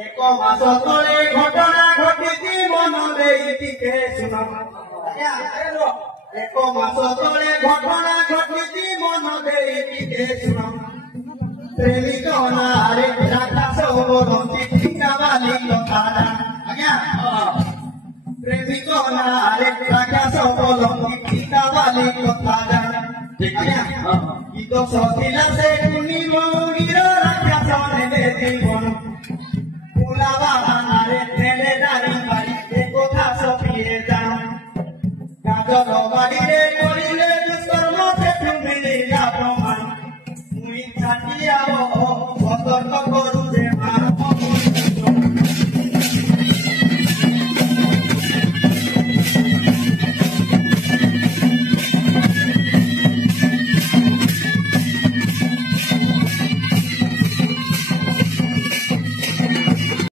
এক মাস তলে ঘটনা ঘটিছি মন দেই টিকে শুন এক মাস তলে ঘটনা ঘটিছি মন দেই টিকে শুন প্রেমিক নারে আকাশ বরঞ্চি ঠিকাবালি কথা আজ্ঞা প্রেমিক নারে আকাশ বরঞ্চি ঠিকাবালি কথা আজ্ঞা গীত সতিলা সে কুনি মৌগির রাক্ষস নেলে জীবন ফুলাবা নারে নেলে দাঁড়ি বাড়ি এ কথা সপিয়ে যান গাজর বাড়িরে করি